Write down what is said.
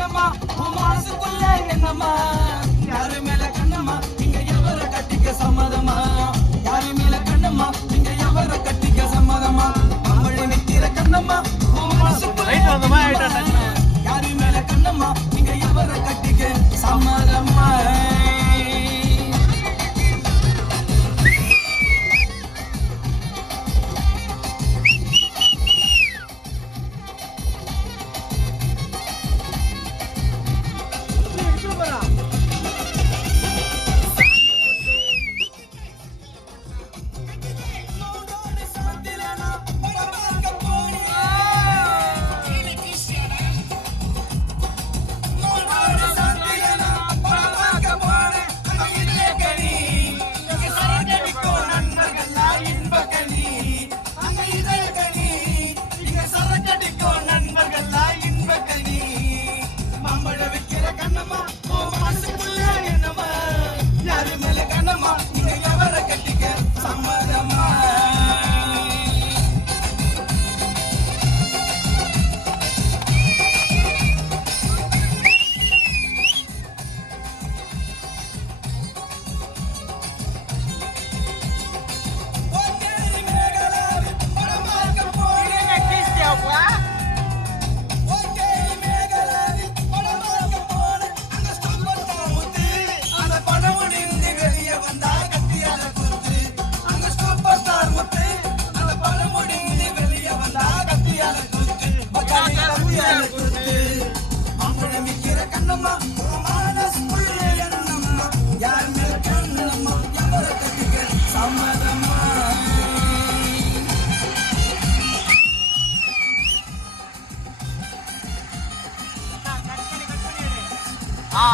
கண்ணம்மா உன் மனசுக்குள்ள என்னம்மா யாரு மேல கண்ணம்மா நீங்க எவர கட்டிக்க சம்மதமா யாரு மேல கண்ணம்மா நீங்க எவர கட்டிக்க சம்மதமா நம்மள நிக்கிற கண்ணம்மா உன் மனசுக்குள்ள யாரு மேல கண்ணம்மா நீங்க எவர கட்டிக்க சம்மதமா ஆ